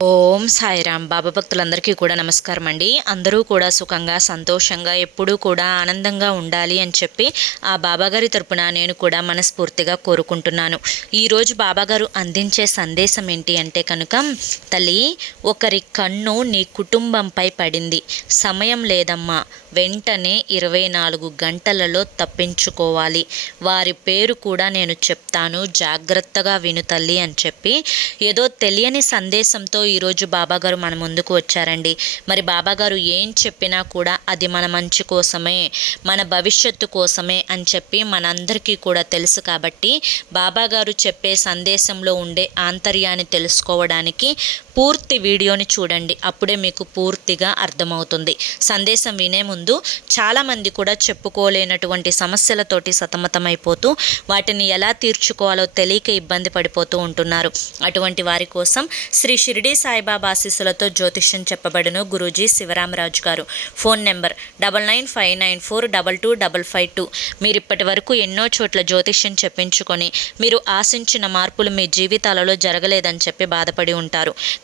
ఓం సాయిరామ్. బాబా భక్తులందరికీ కూడా నమస్కారం అండి. అందరూ కూడా సుఖంగా సంతోషంగా ఎప్పుడూ కూడా ఆనందంగా ఉండాలి అని చెప్పి ఆ బాబాగారి తరపున నేను కూడా మనస్ఫూర్తిగా కోరుకుంటున్నాను. ఈరోజు బాబాగారు అందించే సందేశం ఏంటి అంటే కనుక తల్లి ఒకరి కన్ను నీ కుటుంబంపై పడింది. సమయం లేదమ్మా. వెంటనే ఇరవై నాలుగు గంటలలో తప్పించుకోవాలి. వారి పేరు కూడా నేను చెప్తాను. జాగ్రత్తగా విను తల్లి అని చెప్పి ఏదో తెలియని సందేశంతో ఈరోజు బాబాగారు మన ముందుకు వచ్చారండి. మరి బాబాగారు ఏం చెప్పినా కూడా అది మన మంచి కోసమే మన భవిష్యత్తు కోసమే అని చెప్పి మనందరికీ కూడా తెలుసు కాబట్టి బాబాగారు చెప్పే సందేశంలో ఉండే ఆంతర్యాన్ని తెలుసుకోవడానికి పూర్తి వీడియోని చూడండి. అప్పుడే మీకు పూర్తిగా అర్థమవుతుంది. సందేశం వినే ముందు చాలామంది కూడా చెప్పుకోలేనటువంటి సమస్యలతోటి సతమతమైపోతూ వాటిని ఎలా తీర్చుకోవాలో తెలియక ఇబ్బంది పడిపోతూ ఉంటున్నారు. అటువంటి వారి కోసం శ్రీ షిరిడి సాయిబాబా ఆశీస్సులతో జ్యోతిష్యం చెప్పబడును గురూజీ శివరామరాజు గారు. Phone number double nine five nine four double two double five two. మీరు ఇప్పటి వరకు ఎన్నో చోట్ల జ్యోతిష్యం చెప్పించుకొని మీరు ఆశించిన మార్పులు మీ జీవితాలలో జరగలేదని చెప్పి బాధపడి ఉంటారు.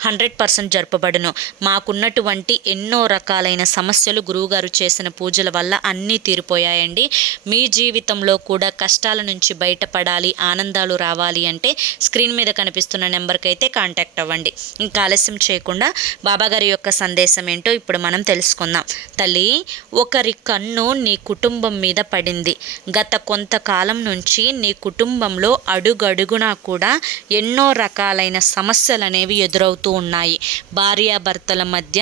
Hundred percent జరపబడును. మాకున్నటువంటి ఎన్నో రకాలైన సమస్యలు గురువుగారు చేసిన పూజల వల్ల అన్నీ తీరిపోయాయండి. మీ జీవితంలో కూడా కష్టాల నుంచి బయటపడాలి ఆనందాలు రావాలి అంటే స్క్రీన్ మీద కనిపిస్తున్న నెంబర్కి అయితే కాంటాక్ట్ అవ్వండి. ఇంకా ఆలస్యం చేయకుండా బాబాగారి యొక్క సందేశం ఏంటో ఇప్పుడు మనం తెలుసుకుందాం. తల్లి ఒకరి కన్ను నీ కుటుంబం మీద పడింది. గత కొంతకాలం నుంచి నీ కుటుంబంలో అడుగడుగునా కూడా ఎన్నో రకాలైన సమస్యలు అనేవి ఎదురవుతూ ఉన్నాయి. భార్యాభర్తల మధ్య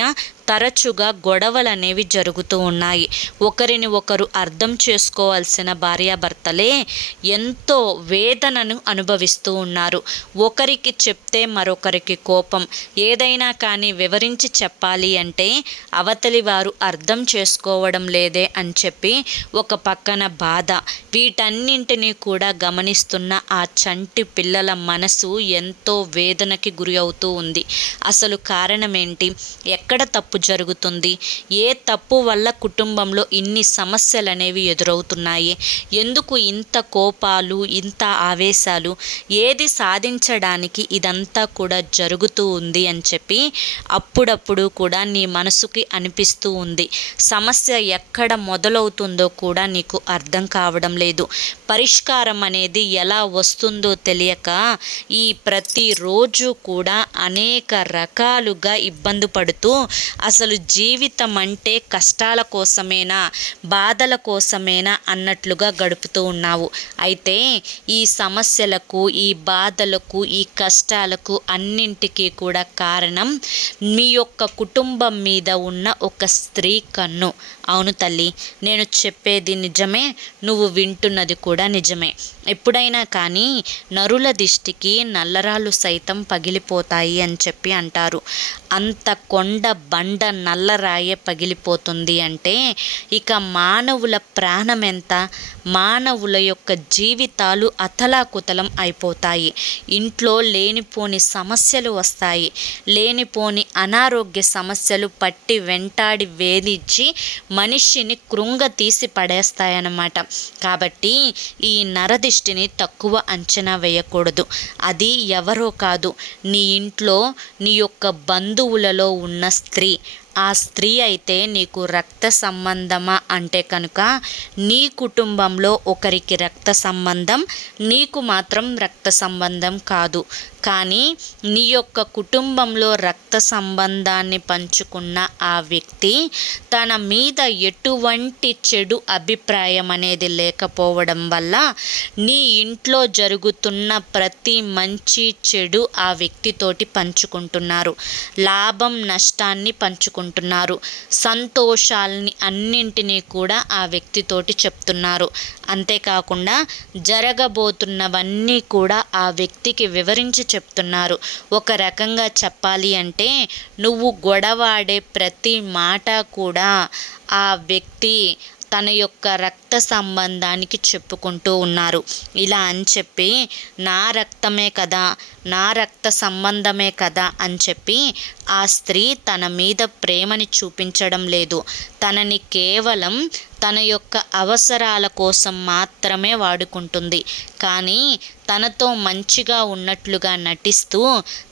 తరచుగా గొడవలు అనేవి జరుగుతూ ఉన్నాయి. ఒకరిని ఒకరు అర్థం చేసుకోవాల్సిన భార్యాభర్తలే ఎంతో వేదనను అనుభవిస్తూ ఉన్నారు. ఒకరికి చెప్తే మరొకరికి కోపం. ఏదైనా కానీ వివరించి చెప్పాలి అంటే అవతలి వారు అర్థం చేసుకోవడం లేదే అని చెప్పి ఒక పక్కన బాధ. వీటన్నింటినీ కూడా గమనిస్తున్న ఆ చంటి పిల్లల మనసు ఎంతో వేదనకి గురి అవుతూ ఉంది. అసలు కారణం ఏంటి ఎక్కడ తప్పు తప్పు జరుగుతుంది. ఏ తప్పు వల్ల కుటుంబంలో ఇన్ని సమస్యలు అనేవి ఎదురవుతున్నాయి? ఎందుకు ఇంత కోపాలు ఇంత ఆవేశాలు? ఏది సాధించడానికి ఇదంతా కూడా జరుగుతూ ఉంది అని చెప్పి అప్పుడప్పుడు కూడా నీ మనసుకి అనిపిస్తూ ఉంది. సమస్య ఎక్కడ మొదలవుతుందో కూడా నీకు అర్థం కావడం లేదు. పరిష్కారం అనేది ఎలా వస్తుందో తెలియక ఈ ప్రతిరోజు కూడా అనేక రకాలుగా ఇబ్బంది పడుతూ అసలు జీవితం అంటే కష్టాల కోసమేనా బాధల కోసమేనా అన్నట్లుగా గడుపుతూ ఉన్నావు. అయితే ఈ సమస్యలకు ఈ బాధలకు ఈ కష్టాలకు అన్నింటికీ కూడా కారణం మీ యొక్క కుటుంబం మీద ఉన్న ఒక స్త్రీ కన్ను. అవును తల్లి నేను చెప్పేది నిజమే నువ్వు వింటున్నది కూడా నిజమే. ఎప్పుడైనా కానీ నరుల దిష్టికి నల్లరాళ్ళు సైతం పగిలిపోతాయి అని చెప్పి అంటారు. అంత కొండ బండ నల్లరాయే పగిలిపోతుంది అంటే ఇక మానవుల ప్రాణం ఎంత? మానవుల యొక్క జీవితాలు అతలాకుతలం అయిపోతాయి. ఇంట్లో లేనిపోని సమస్యలు వస్తాయి. లేనిపోని అనారోగ్య సమస్యలు పట్టి వెంటాడి వేధించి మనిషిని కృంగ తీసి పడేస్తాయన్నమాట. కాబట్టి ఈ నరదిష్టిని తక్కువ అంచనా వేయకూడదు. అది ఎవరో కాదు నీ ఇంట్లో నీ యొక్క బంధువులలో ఉన్న స్త్రీ. ఆ స్త్రీ అయితే నీకు రక్త సంబంధమా అంటే కనుక నీ కుటుంబంలో ఒకరికి రక్త సంబంధం నీకు మాత్రం రక్త సంబంధం కాదు. కానీ నీ యొక్క కుటుంబంలో రక్త సంబంధాన్ని పంచుకున్న ఆ వ్యక్తి తన మీద ఎటువంటి చెడు అభిప్రాయం అనేది లేకపోవడం వల్ల నీ ఇంట్లో జరుగుతున్న ప్రతి మంచి చెడు ఆ వ్యక్తితోటి పంచుకుంటున్నారు. లాభం నష్టాన్ని పంచుకుంటున్నారు. సంతోషాలని అన్నింటినీ కూడా ఆ వ్యక్తితోటి చెప్తున్నారు. అంతేకాకుండా జరగబోతున్నవన్నీ కూడా ఆ వ్యక్తికి వివరించి చెప్తున్నారు. ఒక రకంగా చెప్పాలి అంటే నువ్వు గొడవాడే ప్రతి మాట కూడా ఆ వ్యక్తి తన యొక్క రక్త సంబంధానికి చెప్పుకుంటూ ఉన్నారు. ఇలా అని చెప్పి నా రక్తమే కదా నా రక్త సంబంధమే కదా అని చెప్పి ఆ స్త్రీ తన మీద ప్రేమని చూపించడం లేదు. తనని కేవలం తన యొక్క అవసరాల కోసం మాత్రమే వాడుకుంటుంది. కానీ తనతో మంచిగా ఉన్నట్లుగా నటిస్తూ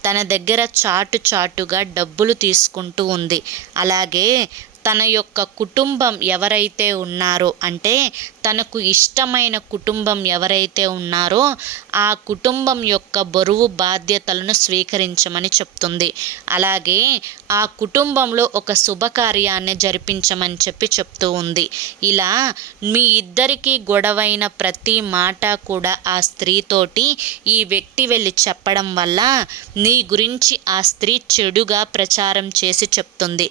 తన దగ్గర చాటు చాటుగా డబ్బులు తీసుకుంటూ ఉంది. అలాగే తన యొక్క కుటుంబం ఎవరైతే ఉన్నారో అంటే తనకు ఇష్టమైన కుటుంబం ఎవరైతే ఉన్నారో ఆ కుటుంబం యొక్క బరువు బాధ్యతలను స్వీకరించమని చెప్తుంది. అలాగే ఆ కుటుంబంలో ఒక శుభకార్యాన్ని జరిపించమని చెప్పి చెప్తూ ఉంది. ఇలా మీ ఇద్దరికీ గొడవైన ప్రతి మాట కూడా ఆ స్త్రీతోటి ఈ వ్యక్తి వెళ్ళి చెప్పడం వల్ల నీ గురించి ఆ స్త్రీ చెడుగా ప్రచారం చేసి చెప్తుంది.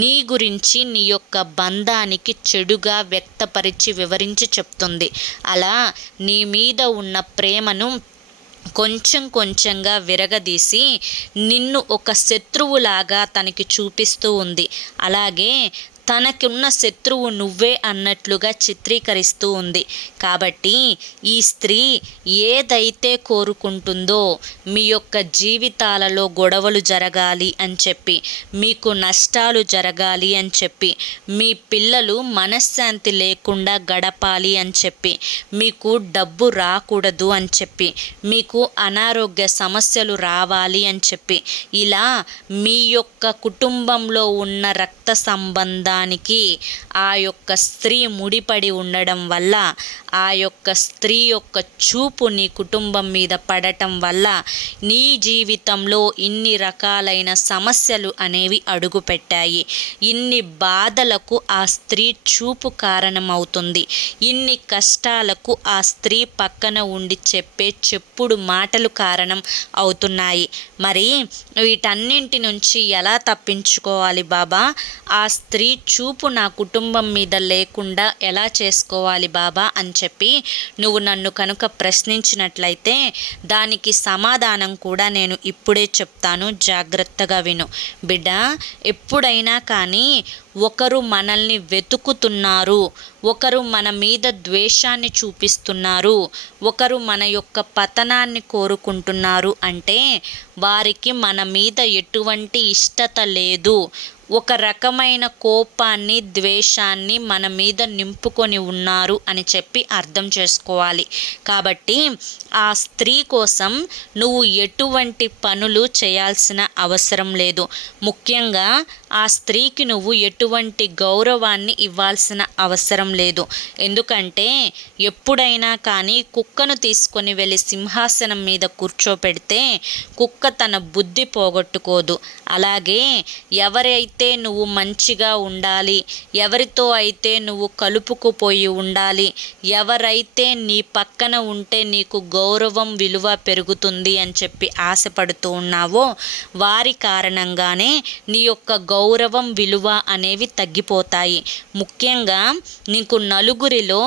నీ గురించి నీ యొక్క బంధానికి చెడుగా వ్యక్తపరిచి వివరించి చెప్తుంది. అలా నీ మీద ఉన్న ప్రేమను కొంచెం కొంచెంగా విరగదీసి నిన్ను ఒక శత్రువులాగా తనకి చూపిస్తూ ఉంది. అలాగే తనకున్న శత్రువు నువ్వే అన్నట్లుగా చిత్రీకరిస్తూ ఉంది. కాబట్టి ఈ స్త్రీ ఏదైతే కోరుకుంటుందో మీ యొక్క జీవితాలలో గొడవలు జరగాలి అని చెప్పి మీకు నష్టాలు జరగాలి అని చెప్పి మీ పిల్లలు మనశ్శాంతి లేకుండా గడపాలి అని చెప్పి మీకు డబ్బు రాకూడదు అని చెప్పి మీకు అనారోగ్య సమస్యలు రావాలి అని చెప్పి ఇలా మీ యొక్క కుటుంబంలో ఉన్న రక్త సంబంధ దానికి ఆ యొక్క స్త్రీ ముడిపడి ఉండడం వల్ల ఆ యొక్క స్త్రీ యొక్క చూపు నీ కుటుంబం మీద పడటం వల్ల నీ జీవితంలో ఇన్ని రకాలైన సమస్యలు అనేవి అడుగుపెట్టాయి. ఇన్ని బాధలకు ఆ స్త్రీ చూపు కారణమవుతుంది. ఇన్ని కష్టాలకు ఆ స్త్రీ పక్కన ఉండి చెప్పే చెప్పుడు మాటలు కారణం అవుతున్నాయి. మరి వీటన్నింటి నుంచి ఎలా తప్పించుకోవాలి బాబా? ఆ స్త్రీ చూపు నా కుటుంబం మీద లేకుండా ఎలా చేసుకోవాలి బాబా అని చెప్పి నువ్వు నన్ను కనుక ప్రశ్నించినట్లయితే దానికి సమాధానం కూడా నేను ఇప్పుడే చెప్తాను. జాగ్రత్తగా విను. బిడ్డ ఎప్పుడైనా కానీ ఒకరు మనల్ని వెతుకుతున్నారు. ఒకరు మన మీద ద్వేషాన్ని చూపిస్తున్నారు. ఒకరు మన యొక్క పతనాన్ని కోరుకుంటున్నారు అంటే వారికి మన మీద ఎటువంటి ఇష్టత లేదు. ఒక రకమైన కోపాన్ని ద్వేషాన్ని మన మీద నింపుకొని ఉన్నారు అని చెప్పి అర్థం చేసుకోవాలి. కాబట్టి ఆ స్త్రీ కోసం నువ్వు ఎటువంటి పనులు చేయాల్సిన అవసరం లేదు. ముఖ్యంగా ఆ స్త్రీకి నువ్వు ఎటువంటి గౌరవాన్ని ఇవ్వాల్సిన అవసరం లేదు. ఎందుకంటే ఎప్పుడైనా కానీ కుక్కను తీసుకొని వెళ్ళి సింహాసనం మీద కూర్చోపెడితే కుక్క తన బుద్ధి పోగొట్టుకోదు. అలాగే ఎవరైతే అయితే నువ్వు మంచిగా ఉండాలి. ఎవరితో అయితే నువ్వు కలుపుకుపోయి ఉండాలి ఎవరైతే నీ పక్కన ఉంటే నీకు గౌరవం విలువ పెరుగుతుంది అని చెప్పి ఆశపడుతూ ఉన్నావో వారి కారణంగానే నీ యొక్క గౌరవం విలువ అనేవి తగ్గిపోతాయి. ముఖ్యంగా నీకు నలుగురిలో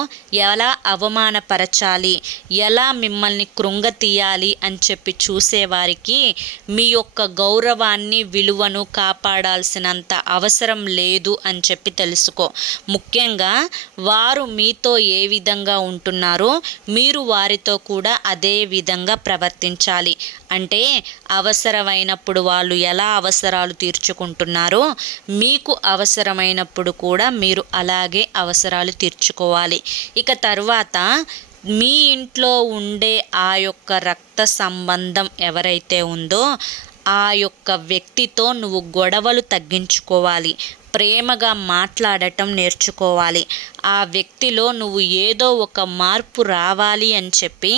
ఎలా అవమానపరచాలి ఎలా మిమ్మల్ని కృంగతీయాలి అని చెప్పి చూసేవారికి మీ యొక్క గౌరవాన్ని విలువను అంత అవసరం లేదు అని చెప్పి తెలుసుకో. ముఖ్యంగా వారు మీతో ఏ విధంగా ఉంటున్నారో మీరు వారితో కూడా అదే విధంగా ప్రవర్తించాలి. అంటే అవసరమైనప్పుడు వాళ్ళు ఎలా అవసరాలు తీర్చుకుంటున్నారో మీకు అవసరమైనప్పుడు కూడా మీరు అలాగే అవసరాలు తీర్చుకోవాలి. ఇక తర్వాత మీ ఇంట్లో ఉండే ఆ యొక్క రక్త సంబంధం ఎవరైతే ఉందో ఆ యొక్క వ్యక్తితో నువ్వు గొడవలు తగ్గించుకోవాలి. ప్రేమగా మాట్లాడటం నేర్చుకోవాలి. ఆ వ్యక్తిలో నువ్వు ఏదో ఒక మార్పు రావాలి అని చెప్పి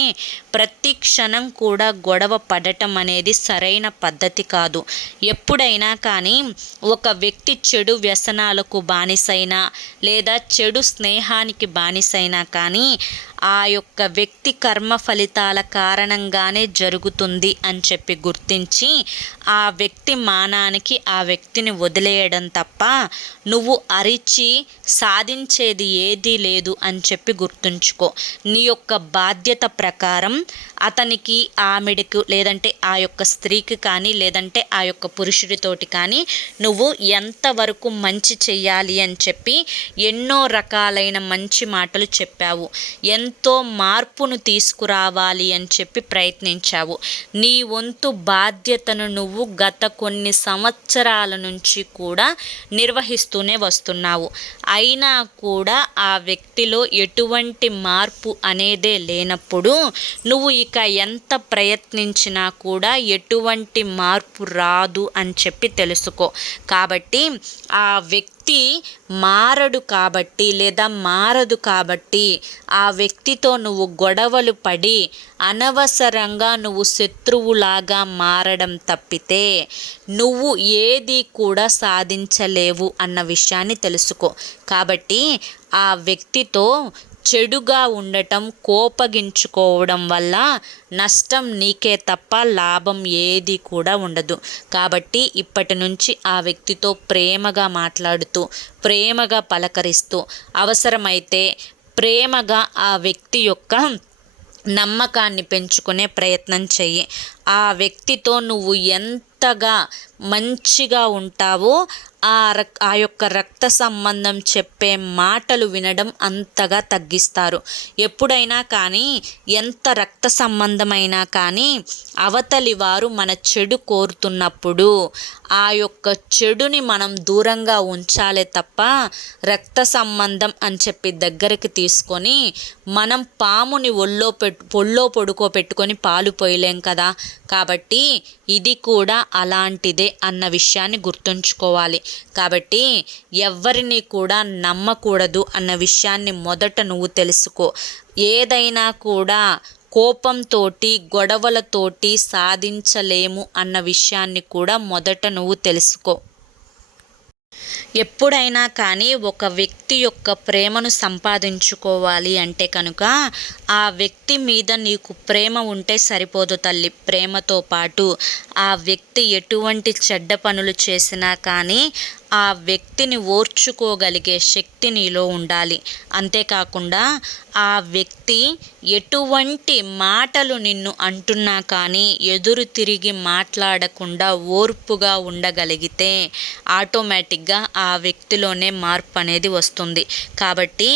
ప్రతి క్షణం కూడా గొడవ పడటం అనేది సరైన పద్ధతి కాదు. ఎప్పుడైనా కానీ ఒక వ్యక్తి చెడు వ్యసనాలకు బానిసైనా లేదా చెడు స్నేహానికి బానిసైనా కానీ ఆ యొక్క వ్యక్తి కర్మ ఫలితాల కారణంగానే జరుగుతుంది అని చెప్పి గుర్తించి ఆ వ్యక్తి మానానికి ఆ వ్యక్తిని వదిలేయడం తప్ప నువ్వు అరిచి సాధించేది ఏదీ లేదు అని చెప్పి గుర్తుంచుకో. నీ యొక్క బాధ్యత ప్రకారం అతనికి ఆమెడికి లేదంటే ఆ యొక్క స్త్రీకి కానీ లేదంటే ఆ యొక్క పురుషుడితోటి కానీ నువ్వు ఎంతవరకు మంచి చెయ్యాలి అని చెప్పి ఎన్నో రకాలైన మంచి మాటలు చెప్పావు. ఎంతో మార్పును తీసుకురావాలి అని చెప్పి ప్రయత్నించావు. నీ వంతు బాధ్యతను నువ్వు గత కొన్ని సంవత్సరాల నుంచి కూడా నిర్వహిస్తూనే వస్తున్నావు. అయినా కూడా ఆ వ్యక్తిలో ఎటువంటి మార్పు అనేదే లేనప్పుడు నువ్వు ఇక ఎంత ప్రయత్నించినా కూడా ఎటువంటి మార్పు రాదు అని చెప్పి తెలుసుకో. కాబట్టి ఆ వ్యక్తి వ్యక్తి మారడు కాబట్టి లేదా మారదు కాబట్టి ఆ వ్యక్తితో నువ్వు గొడవలు పడి అనవసరంగా నువ్వు శత్రువులాగా మారడం తప్పితే నువ్వు ఏది కూడా సాధించలేవు అన్న విషయాన్ని తెలుసుకో. కాబట్టి ఆ వ్యక్తితో చెడుగా ఉండటం కోపగించుకోవడం వల్ల నష్టం నీకే తప్ప లాభం ఏది కూడా ఉండదు. కాబట్టి ఇప్పటి నుంచి ఆ వ్యక్తితో ప్రేమగా మాట్లాడుతూ ప్రేమగా పలకరిస్తూ అవసరమైతే ప్రేమగా ఆ వ్యక్తి యొక్క నమ్మకాన్ని పెంచుకునే ప్రయత్నం చెయ్యి. ఆ వ్యక్తితో నువ్వు ఎంతగా మంచిగా ఉంటావో ఆ రక్ ఆ యొక్క రక్త సంబంధం చెప్పే మాటలు వినడం అంతగా తగ్గిస్తారు. ఎప్పుడైనా కానీ ఎంత రక్త సంబంధమైనా కానీ అవతలి వారు మన చెడు కోరుతున్నప్పుడు ఆ యొక్క చెడుని మనం దూరంగా ఉంచాలే తప్ప రక్త సంబంధం అని చెప్పి దగ్గరికి తీసుకొని మనం పాముని ఒళ్ళో పెట్టు పొళ్ళో పడుకోబెట్టుకొని పాలు పోయలేం కదా. కాబట్టి ఇది కూడా అలాంటిదే అన్న విషయాన్ని గుర్తుంచుకోవాలి. కాబట్టి ఎవరిని కూడా నమ్మకూడదు అన్న విషయాన్ని మొదట నువ్వు తెలుసుకో. ఏదైనా కూడా కోపంతోటి గొడవలతోటి సాధించలేము అన్న విషయాన్ని కూడా మొదట నువ్వు తెలుసుకో. ఎప్పుడైనా కానీ ఒక వ్యక్తి యొక్క ప్రేమను సంపాదించుకోవాలి అంటే కనుక ఆ వ్యక్తి మీద నీకు ప్రేమ ఉంటే సరిపోదు తల్లి. ప్రేమతో పాటు ఆ వ్యక్తి ఎటువంటి చెడ్డ పనులు చేసినా కానీ ఆ వ్యక్తిని ఓర్చుకోగలిగే శక్తి నీలో ఉండాలి. అంతేకాకుండా ఆ వ్యక్తి ఎటువంటి మాటలు నిన్ను అంటున్నా కానీ ఎదురు తిరిగి మాట్లాడకుండా ఓర్పుగా ఉండగలిగితే ఆటోమేటిక్గా ఆ వ్యక్తిలోనే మార్పు అనేది వస్తుంది. కాబట్టి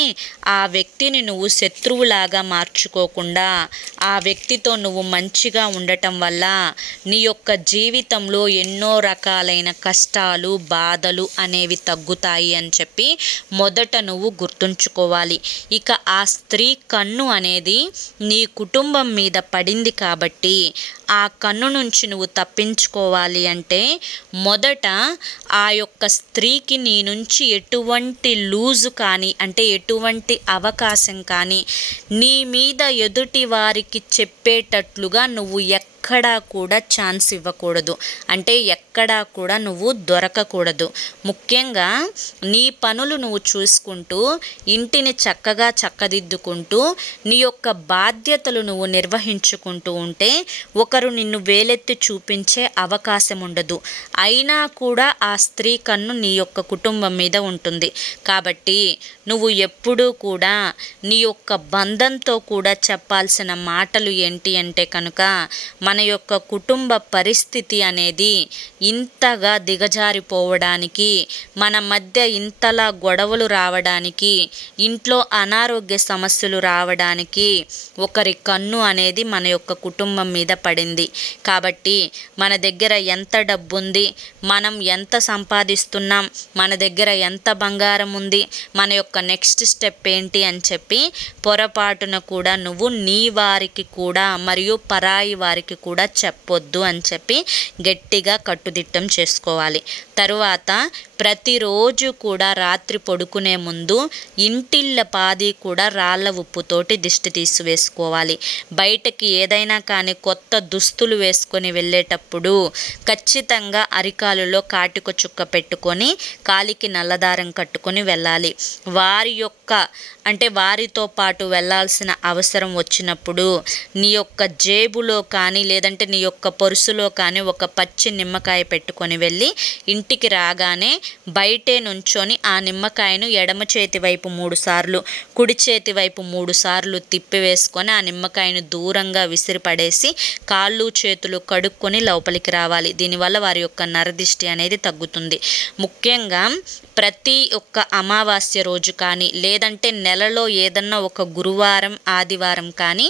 ఆ వ్యక్తిని నువ్వు శత్రువులాగా మార్చుకోకుండా ఆ వ్యక్తితో నువ్వు మంచిగా ఉండటం వల్ల నీ యొక్క జీవితంలో ఎన్నో రకాలైన కష్టాలు బాధలు అనేవి తగ్గుతాయి అని చెప్పి మొదట నువ్వు గుర్తుంచుకోవాలి. ఇక ఆ స్త్రీ కన్ను అనేది నీ కుటుంబం మీద పడింది కాబట్టి ఆ కన్ను నుంచి నువ్వు తప్పించుకోవాలి అంటే మొదట ఆ యొక్క స్త్రీకి నీ నుంచి ఎటువంటి లూజు కానీ అంటే ఎటువంటి అవకాశం కానీ నీ మీద ఎదుటి వారికి చెప్పేటట్లుగా నువ్వు ఎక్క ఎక్కడా కూడా ఛాన్స్ ఇవ్వకూడదు. అంటే ఎక్కడా కూడా నువ్వు దొరకకూడదు. ముఖ్యంగా నీ పనులు నువ్వు చూసుకుంటూ ఇంటిని చక్కగా చక్కదిద్దుకుంటూ నీ యొక్క బాధ్యతలు నువ్వు నిర్వహించుకుంటూ ఉంటే ఒకరు నిన్ను వేలెత్తి చూపించే అవకాశం ఉండదు. అయినా కూడా ఆ స్త్రీ కన్ను నీ యొక్క కుటుంబం మీద ఉంటుంది. కాబట్టి నువ్వు ఎప్పుడూ కూడా నీ యొక్క బంధంతో కూడా చెప్పాల్సిన మాటలు ఏంటి అంటే కనుక మన మన యొక్క కుటుంబ పరిస్థితి అనేది ఇంతగా దిగజారిపోవడానికి మన మధ్య ఇంతలా గొడవలు రావడానికి ఇంట్లో అనారోగ్య సమస్యలు రావడానికి ఒకరి కన్ను అనేది మన యొక్క కుటుంబం మీద పడింది. కాబట్టి మన దగ్గర ఎంత డబ్బు ఉంది మనం ఎంత సంపాదిస్తున్నాం మన దగ్గర ఎంత బంగారం ఉంది మన యొక్క నెక్స్ట్ స్టెప్ ఏంటి అని చెప్పి పొరపాటున కూడా నువ్వు నీ వారికి కూడా మరియు పరాయి వారికి కూడా చెప్పొద్దు అని చెప్పి గట్టిగా కట్టుదిట్టం చేసుకోవాలి. తరువాత ప్రతిరోజు కూడా రాత్రి పడుకునే ముందు ఇంటిళ్ళ పాది కూడా రాళ్ళ ఉప్పుతోటి దిష్టి తీసివేసుకోవాలి బయటకి ఏదైనా కానీ కొత్త దుస్తులు వేసుకొని వెళ్ళేటప్పుడు ఖచ్చితంగా అరికాలులో కాటిక చుక్క పెట్టుకొని కాలికి నల్లదారం కట్టుకొని వెళ్ళాలి. వారి యొక్క అంటే వారితో పాటు వెళ్ళాల్సిన అవసరం వచ్చినప్పుడు నీ యొక్క జేబులో కానీ లేదంటే నీ యొక్క పరుసులో కానీ ఒక పచ్చి నిమ్మకాయ పెట్టుకొని వెళ్ళి ఇంటి ఇంటికి రాగానే బయటే నుంచొని ఆ నిమ్మకాయను ఎడమ చేతి వైపు మూడు సార్లు కుడి చేతి వైపు మూడు సార్లు తిప్పివేసుకొని ఆ నిమ్మకాయను దూరంగా విసిరిపడేసి కాళ్ళు చేతులు కడుక్కొని లోపలికి రావాలి. దీనివల్ల వారి యొక్క నరదిష్టి అనేది తగ్గుతుంది. ముఖ్యంగా ప్రతి ఒక్క అమావాస్య రోజు కానీ లేదంటే నెలలో ఏదన్నా ఒక గురువారం ఆదివారం కానీ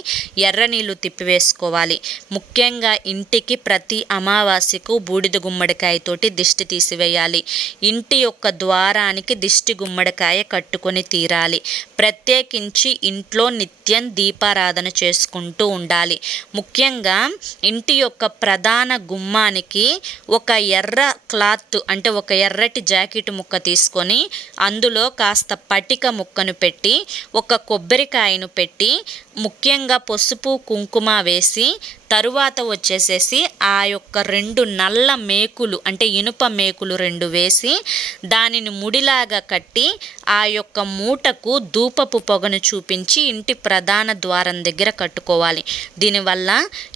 ఎర్ర నీళ్ళు తిప్పివేసుకోవాలి ముఖ్యంగా ఇంటికి ప్రతి అమావాస్యకు బూడిద గుమ్మడికాయతోటి దిష్టి తీసివేయాలి. ఇంటి యొక్క ద్వారానికి దిష్టి గుమ్మడికాయ కట్టుకొని తీరాలి. ప్రత్యేకించి ఇంట్లో నిత్యం దీపారాధన చేసుకుంటూ ఉండాలి. ముఖ్యంగా ఇంటి యొక్క ప్రధాన గుమ్మానికి ఒక ఎర్ర క్లాత్ అంటే ఒక ఎర్రటి జాకెట్ ముక్క తీసుకొని అందులో కాస్త పటిక ముక్కను పెట్టి ఒక కొబ్బరికాయను పెట్టి ముఖ్యంగా పసుపు కుంకుమ వేసి తరువాత వచ్చేసేసి ఆ యొక్క రెండు నల్ల మేకులు అంటే ఇనుప మేకులు రెండు వేసి దానిని ముడిలాగా కట్టి ఆ యొక్క మూటకు ధూపపు పొగను చూపించి ఇంటి ప్రధాన ద్వారం దగ్గర కట్టుకోవాలి. దీనివల్ల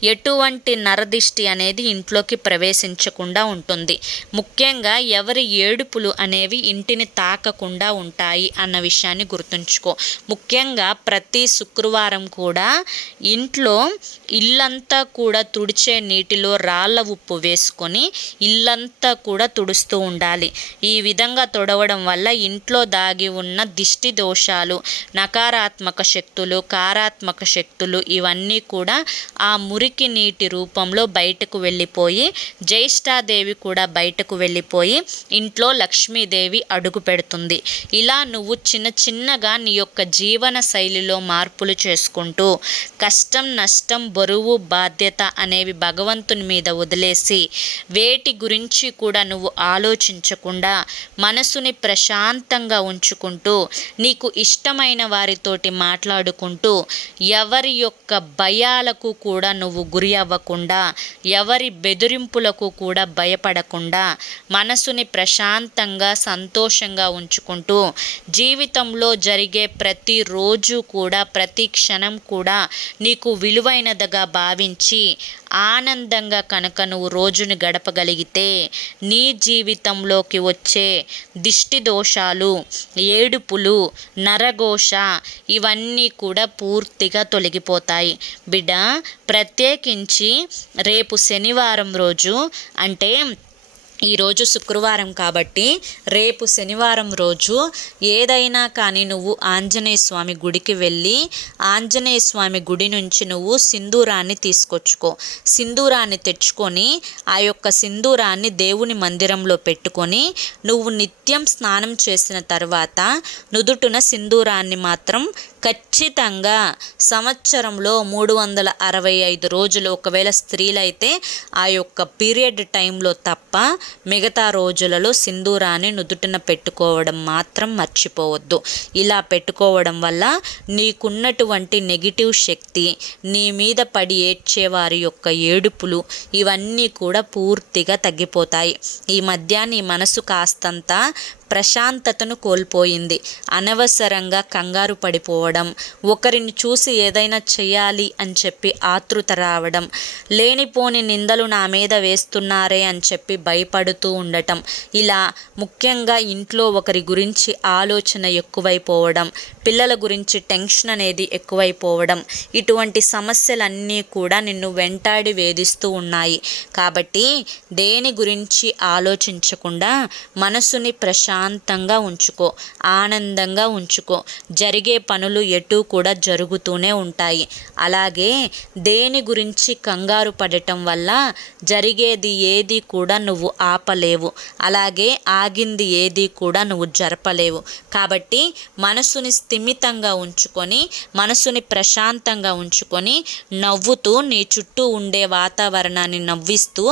ఎటువంటి నరదిష్టి అనేది ఇంట్లోకి ప్రవేశించకుండా ఉంటుంది. ముఖ్యంగా ఎవరి ఏడుపులు అనేవి ఇంటిని తాకకుండా ఉంటాయి అన్న విషయాన్ని గుర్తుంచుకో. ముఖ్యంగా ప్రతి శుక్రవారం కూడా ఇంట్లో ఇల్లంతా కూడా తుడిచే నీటిలో రాళ్ళ ఉప్పు వేసుకొని ఇల్లంతా కూడా తుడుస్తూ ఉండాలి. ఈ విధంగా తొడవడం వల్ల ఇంట్లో దాగి ఉన్న దిష్టి దోషాలు నకారాత్మక శక్తులు కారాత్మక శక్తులు ఇవన్నీ కూడా ఆ మురికి నీటి రూపంలో బయటకు వెళ్ళిపోయి జ్యేష్ఠాదేవి కూడా బయటకు వెళ్ళిపోయి ఇంట్లో లక్ష్మీదేవి అడుగు పెడుతుంది. ఇలా నువ్వు చిన్న చిన్నగా నీ యొక్క జీవన శైలిలో మార్పులు చేసుకుంటూ కష్టం నష్టం బరువు బాధ్యత అనేవి భగవంతుని మీద వదిలేసి వేటి గురించి కూడా నువ్వు ఆలోచించకుండా మనసుని ప్రశాంతంగా ఉంచుకుంటూ నీకు ఇష్టమైన వారితోటి మాట్లాడుకుంటూ ఎవరి యొక్క భయాలకు కూడా నువ్వు గురి అవ్వకుండా ఎవరి బెదిరింపులకు కూడా భయపడకుండా మనసుని ప్రశాంతంగా సంతోషంగా ఉంచుకుంటూ జీవితంలో జరిగే ప్రతి రోజు కూడా ప్రతి క్షణం కూడా నీకు విలువైనదిగా భావించి. ఆనందంగా కనుక నువ్వు రోజుని గడపగలిగితే నీ జీవితంలోకి వచ్చే దిష్టి దోషాలు ఏడుపులు నరఘోష ఇవన్నీ కూడా పూర్తిగా తొలగిపోతాయి. బిడ్డ ప్రత్యేకించి రేపు శనివారం రోజు అంటే ఈరోజు శుక్రవారం కాబట్టి రేపు శనివారం రోజు ఏదైనా కానీ నువ్వు ఆంజనేయ స్వామి గుడికి వెళ్ళి ఆంజనేయ స్వామి గుడి నుంచి నువ్వు సింధూరాన్ని తీసుకొచ్చుకో. సింధూరాన్ని తెచ్చుకొని ఆ యొక్క సింధూరాన్ని దేవుని మందిరంలో పెట్టుకొని నువ్వు నిత్యం స్నానం చేసిన తర్వాత నుదుటున సింధూరాన్ని మాత్రం ఖచ్చితంగా సంవత్సరంలో మూడు వందల అరవై ఐదు రోజులు. ఒకవేళ స్త్రీలైతే ఆ యొక్క పీరియడ్ టైంలో తప్ప మిగతా రోజులలో సింధూరాన్ని నుదుటిన పెట్టుకోవడం మాత్రం మర్చిపోవద్దు. ఇలా పెట్టుకోవడం వల్ల నీకున్నటువంటి నెగిటివ్ శక్తి నీ మీద పడి ఏడ్చే వారి యొక్క ఏడుపులు ఇవన్నీ కూడా పూర్తిగా తగ్గిపోతాయి. ఈ మధ్య నీ మనసు కాస్తంత ప్రశాంతతను కోల్పోయింది. అనవసరంగా కంగారు పడిపోవడం ఒకరిని చూసి ఏదైనా చేయాలి అని చెప్పి ఆతృత రావడం లేనిపోని నిందలు నా మీద వేస్తున్నారే అని చెప్పి భయపడుతూ ఉండటం ఇలా ముఖ్యంగా ఇంట్లో ఒకరి గురించి ఆలోచన ఎక్కువైపోవడం పిల్లల గురించి టెన్షన్ అనేది ఎక్కువైపోవడం ఇటువంటి సమస్యలన్నీ కూడా నిన్ను వెంటాడి వేధిస్తూ ఉన్నాయి. కాబట్టి దేని గురించి ఆలోచించకుండా మనసుని శాంతంగా ఉంచుకో ఆనందంగా ఉంచుకో. జరిగే పనులు ఎటు కూడా జరుగుతూనే ఉంటాయి. అలాగే దేని గురించి కంగారు పడటం వల్ల జరిగేది ఏది కూడా నువ్వు ఆపలేవు. అలాగే ఆగింది ఏది కూడా నువ్వు జరపలేవు. కాబట్టి మనసుని స్థిమితంగా ఉంచుకొని మనసుని ప్రశాంతంగా ఉంచుకొని నవ్వుతూ నీ చుట్టూ ఉండే వాతావరణాన్ని నవ్విస్తూ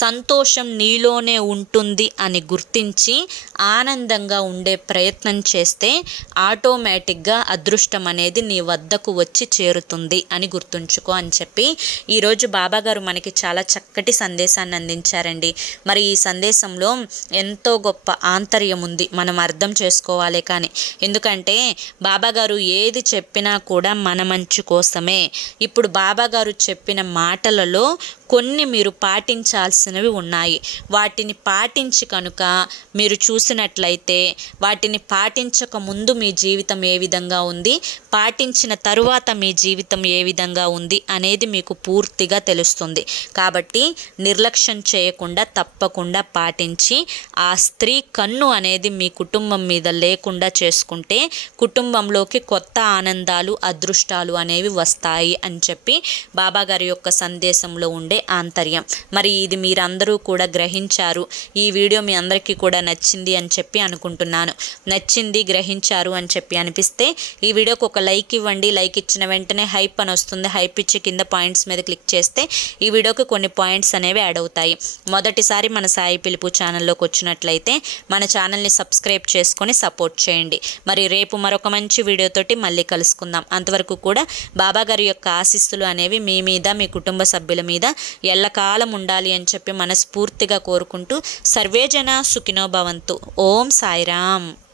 సంతోషం నీలోనే ఉంటుంది అని గుర్తించి ఆనంద ఆనందంగా ఉండే ప్రయత్నం చేస్తే ఆటోమేటిక్గా అదృష్టం అనేది నీ వద్దకు వచ్చి చేరుతుంది అని గుర్తుంచుకో అని చెప్పి ఈరోజు బాబాగారు మనకి చాలా చక్కటి సందేశాన్ని అందించారండి. మరి ఈ సందేశంలో ఎంతో గొప్ప ఆంతర్యం ఉంది. మనం అర్థం చేసుకోవాలి కానీ. ఎందుకంటే బాబాగారు ఏది చెప్పినా కూడా మన మంచు కోసమే. ఇప్పుడు బాబాగారు చెప్పిన మాటలలో కొన్ని మీరు పాటించాల్సినవి ఉన్నాయి. వాటిని పాటించి కనుక మీరు చూసినట్లయితే వాటిని పాటించక ముందు మీ జీవితం ఏ విధంగా ఉంది పాటించిన తరువాత మీ జీవితం ఏ విధంగా ఉంది అనేది మీకు పూర్తిగా తెలుస్తుంది. కాబట్టి నిర్లక్ష్యం చేయకుండా తప్పకుండా పాటించి ఆ స్త్రీ కన్ను అనేది మీ కుటుంబం మీద లేకుండా చేసుకుంటే కుటుంబంలోకి కొత్త ఆనందాలు అదృష్టాలు అనేవి వస్తాయి అని చెప్పి బాబాగారి యొక్క సందేశంలో ఉండే ఆంతర్యం. మరి ఇది మీరందరూ కూడా గ్రహించారు. ఈ వీడియో మీ అందరికీ కూడా నచ్చింది అని చెప్పి అనుకుంటున్నాను. నచ్చింది గ్రహించారు అని చెప్పి అనిపిస్తే ఈ వీడియోకి ఒక లైక్ ఇవ్వండి. లైక్ ఇచ్చిన వెంటనే హైప్ అని వస్తుంది. హైప్ ఇచ్చి కింద పాయింట్స్ మీద క్లిక్ చేస్తే ఈ వీడియోకి కొన్ని పాయింట్స్ అనేవి యాడ్ అవుతాయి. మొదటిసారి మన సాయి పిలుపు ఛానల్లోకి వచ్చినట్లయితే మన ఛానల్ని సబ్స్క్రైబ్ చేసుకొని సపోర్ట్ చేయండి. మరి రేపు మరొక మంచి వీడియోతోటి మళ్ళీ కలుసుకుందాం. అంతవరకు కూడా బాబా గారి యొక్క ఆశీస్సులు అనేవి మీ మీద మీ కుటుంబ సభ్యుల మీద ఎల్లకాలం ఉండాలి అని చెప్పి మనస్ఫూర్తిగా కోరుకుంటూ సర్వేజన సుఖినో భవంతు. ఓం సాయిరామ్.